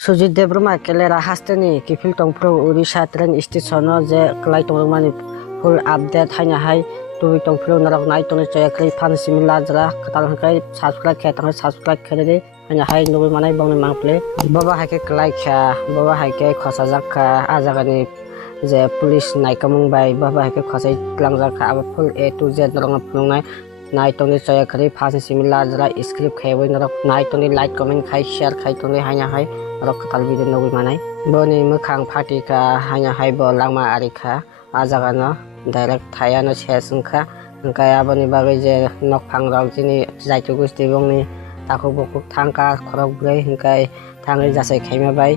Sujit Debroma kelera hasteni kifil tongpro Odisha train station je klai tongmani full update haina hai tubi tongpro narok nai toni chaya klai fan simila jara katal kai subscribe khe tang subscribe khere haina hai nubi manai bongni mangple baba haike klai kha baba haike khosa jakha ajagani je police naikamung bai baba haike khosai tlangjak kha aba full A to Z narok phungnai nai toni chaya khari fan simila jara script khaibai narok nai toni like comment khai share khai toni haina hai rok katal video nogui manai boni mukhang phati ka haina hai bo langma ari kha a jaga no direct thaya no sesungkha hingkai aboni bagai je nok phang rok jini jaitu gusti bongni taku bukuk thangka khorok brei hingkai thangai jasai khaima bai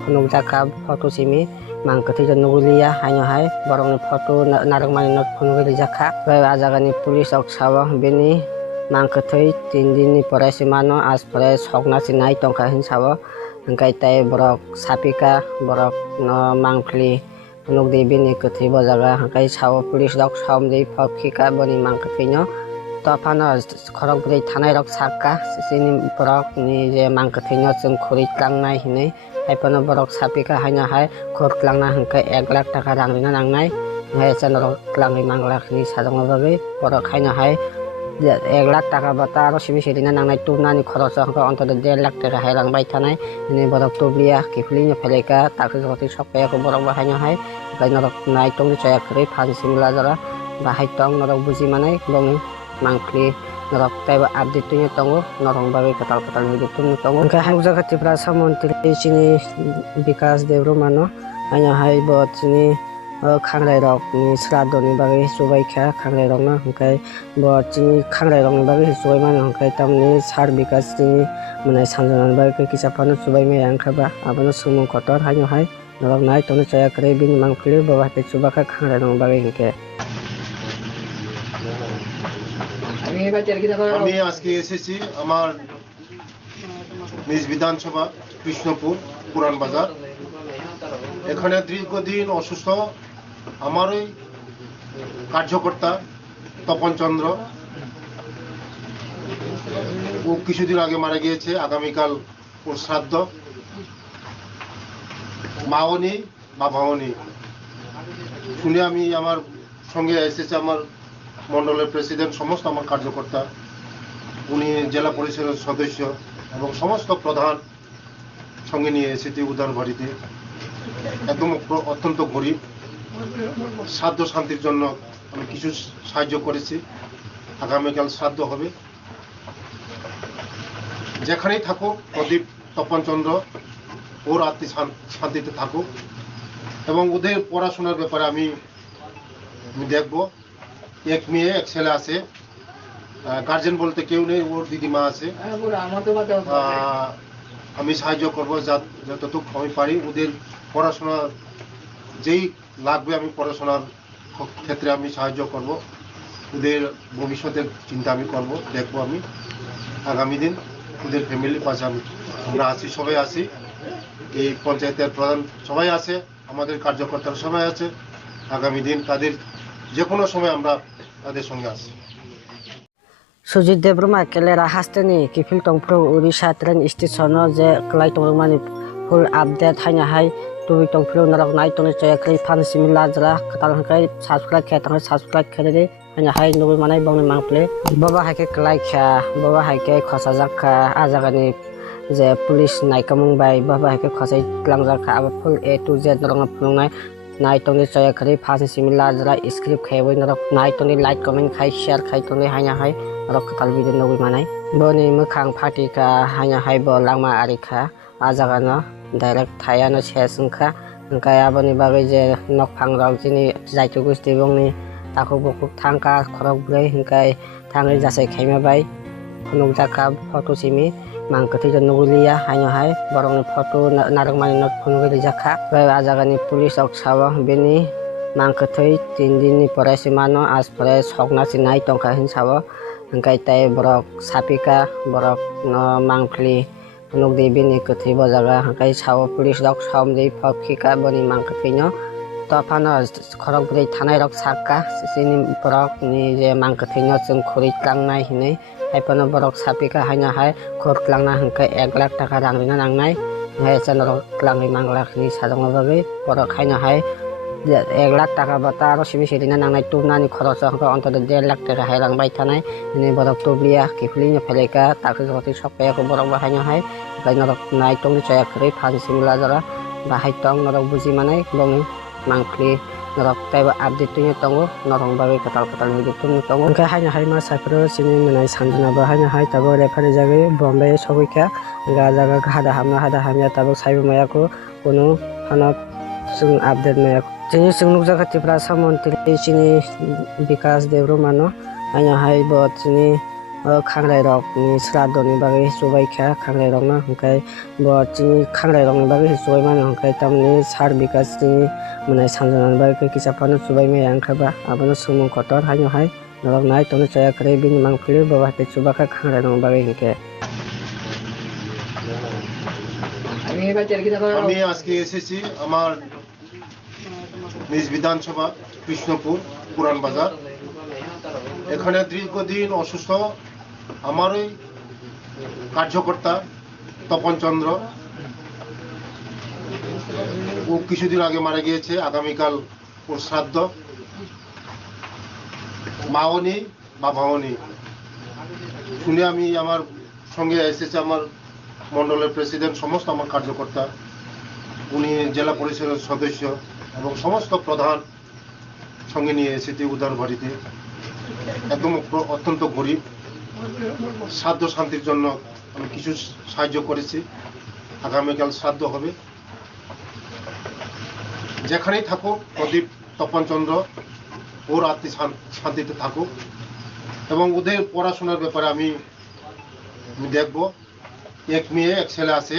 phunuk jaka photo simi mangkathi jon nuguliya haino hai borongni photo narokmani not phunugui jakha bai a jaga ni police ok sawo bini mangkathi 3 din ni porai simano as porai sokna sinai tongkha hin sawo hingkai tai borok sapika borok no mangpli phunuk de bini kathi bo jaga hingkai sawo police rok samdi phokika boni mangkathi no tofano khorok brei thanai rok sakka sini borok ni je mangkathi no chung khuri tlangnai hinai haipano borok sapika haina hai khur tlangna hingkai 1 lakh taka rang rina nangnai ngai chanrok tlangri manglak ni sajongma bagai borok haina hai 1 lakh taka bata aro sibi sirina nangnai tubnani khoros hingka ontode 1.5 lakh taka hairang bai thanai ini borok tubliya kiflini pheleka takri joti sokpaya ko borok ba haina hai kai norok nai tongni chaya khri phan simla jara bahai tong norok buji manai bongi mangpli norok taiba update tuni tongo norong bagai katal katal video tuni tongo hingkai hai jaga tripura samontri chini Vikas Debromano haina hai bo chini khangrai rok ni sraddo ni bagai subai kha khangrai rok no hingkai bo chini khangrai rok ni bagai subai mano hingkai tamni sar Vikas ni manai sanjana bagai kisa pano subai me yang khaba abono sumung kotor haino hai norok nai toni chaya kre bini mangpli baba te subaka khangrai rok bagai hingke আমি আজকে এসেছি আমার নিজ বিধানসভা কৃষ্ণপুর পুরান বাজার এখানে দীর্ঘদিন অসুস্থ আমারই কার্যকর্তা তপন চন্দ্র ও কিছুদিন আগে মারা গিয়েছে আগামীকাল ওর শ্রাদ্ধ মাও নেই বাবাও নেই শুনে আমি আমার সঙ্গে এসেছে আমার মন্ডলের প্রেসিডেন্ট সমস্ত আমার কার্যকর্তা উনি জেলা পরিষদের সদস্য এবং সমস্ত প্রধান সঙ্গে নিয়ে এসেছি উদার বাড়িতে একদম অত্যন্ত গরিব শ্রাদ্ধ শান্তির জন্য আমি কিছু সাহায্য করেছি আগামীকাল শ্রাদ্ধ হবে যেখানেই থাকুক প্রদীপ তপনচন্দ্র ওর আত্মীয় শান্তিতে থাকুক এবং ওদের পড়াশোনার ব্যাপারে আমি দেখব এক মেয়ে এক ছেলে আছে গার্জেন বলতে কেউ নেই ওর দিদিমা আছে আমি সাহায্য করবো যতটুকু আমি পারি ওদের পড়াশোনা যেই লাগবে আমি পড়াশোনার ক্ষেত্রে আমি সাহায্য করব ওদের ভবিষ্যতের চিন্তা আমি করব দেখবো আমি আগামী দিন ওদের ফ্যামিলির পাশে আমরা আছি সবাই আছি এই পঞ্চায়েতের প্রধান সবাই আছে আমাদের কার্যকর্তারা সবাই আছে আগামী দিন তাদের যে কোনো সময় আমরা তাদের সঙ্গে আছি Sujit Debroma kelera hasteni kifil tongpro Odisha train station je klai tongmani full update haina hai tubi tongpro narok nai toni chaya klai fan simila jara katal kai subscribe khe tang subscribe khere haina hai nubi manai bongni mangple baba haike klai kha baba haike khosa jakha a jaga ni je police naikamung bai baba haike khosai tlangjak kha aba full A to Z narok phungnai nai toni chaya khari fan simila jara script khaibai narok nai toni like comment khai share khai toni haina hai rok katal video nogui manai boni mukhang phati ka haina hai bo langma ari kha a jaga no direct thaya no sesungkha hingkai aboni bagai je nok phang rok jini jaitu gusti bongni taku bukuk thangka khorok brei hingkai thangai jasai khaima bai phunuk jaka photo simi mangkathi jon nuguliya haino hai borongni photo narokmani not phunugui jakha bai a jaga ni police ok sawo bini mangkathi 3 din ni porai simano as porai sokna sinai tongkha hin sawo hingkai tai borok sapika borok no mangpli phunuk de bini kathi bo jaga hingkai sawo police rok samdi phokika boni mangkathi no tofano khorok brei thanai rok sakka sini borok ni je mangkathi no chung khuri tlangnai hinai haipano borok sapika haina hai khur tlangna hingkai 1 lakh taka rang rina nangnai হয়েছে নরক ক্লাঙ্গি মাংলাখনি সাজানো বাকি বড় খাইনো হয় 1 লাখ টাকা বা তারও বেশি দিনে নাंनाय तुबनानि खरस অন্তত 1.5 লাখ টাকা हायलांबाय थानाय दिनै बरफ तुब्लिया किफलिनो फेलेका ताखो जति सप्ताहखौ बरफ बाहायनो हाय ओमफ्राय नरक नायटंनि चयाखै फानसिमला जरा बाहाय तंग नरक बुजि माने बंनि मांख्लि नरक ताइबा आपडेट तुनि तंगो नरक बागै कताल मिदि तुनि तंगो ओंखाय हायनो हाय मा साइफोर सिनि मोनाय सानजना बाहायनो हाय ताबो रेफारि जागै बम्बे सगैखा गाजागा हादा हामया ताबो साइबो मायाखौ कोनो फानक जों update मायाखौ Sini sungguh jaga tipra samontri sini Vikas Devromano hanya hai buat sini khangrai rok ni srado ni bagi subai kha khangrai rok na hongkai buat sini khangrai rok ni bagi subai mano hongkai tamni sar Vikas sini menai sanjana bagi kisapano subai me yang khaba abono sumung kotor hanya hai norok nai tono chaya kare bini mangpili bawa te subaka khangrai rok bagi hingke আমি আজকে এসেছি আমার নিজ বিধানসভা কৃষ্ণপুর পুরান বাজার এখানে দীর্ঘদিন অসুস্থ আমারই কার্যকর্তা তপন চন্দ্র ও কিছুদিন আগে মারা গিয়েছে আগামীকাল ওর শ্রাদ্ধ মাও নেই বাবাও নেই শুনে আমি আমার সঙ্গে এসেছে আমার মণ্ডলের প্রেসিডেন্ট সমস্ত আমার কার্যকর্তা উনি জেলা পরিষদের সদস্য এবং সমস্ত প্রধান সঙ্গে নিয়ে এসেছে উদার বাড়িতে একদম অত্যন্ত গরিব শ্রাদ্ধ শান্তির জন্য আমি কিছু সাহায্য করেছি আগামীকাল শ্রাদ্ধ হবে যেখানেই থাকুক প্রদীপ তপন চন্দ্র ওর আত্মী শান্তিতে থাকুক এবং ওদের পড়াশোনার ব্যাপারে আমি দেখব এক মেয়ে এক ছেলে আছে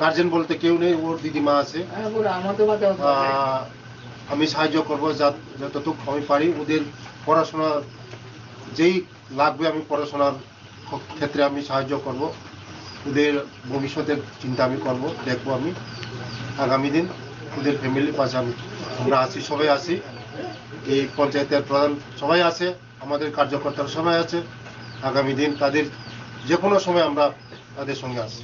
গার্জেন বলতে কেউ নেই ওর দিদিমা আছে আমি সাহায্য করব যতটুকু আমি পারি ওদের পড়াশোনা যেই লাগবে আমি পড়াশোনার ক্ষেত্রে আমি সাহায্য করব ওদের ভবিষ্যতের চিন্তা আমি করব দেখব আমি আগামী দিন ওদের ফ্যামিলির পাশে আমরা আছি সবাই আছি এই পঞ্চায়েতের প্রধান সবাই আছে আমাদের কার্যকর্তারা সবাই আছে আগামী দিন তাদের যে কোনো সময় আমরা তাদের সঙ্গে আছি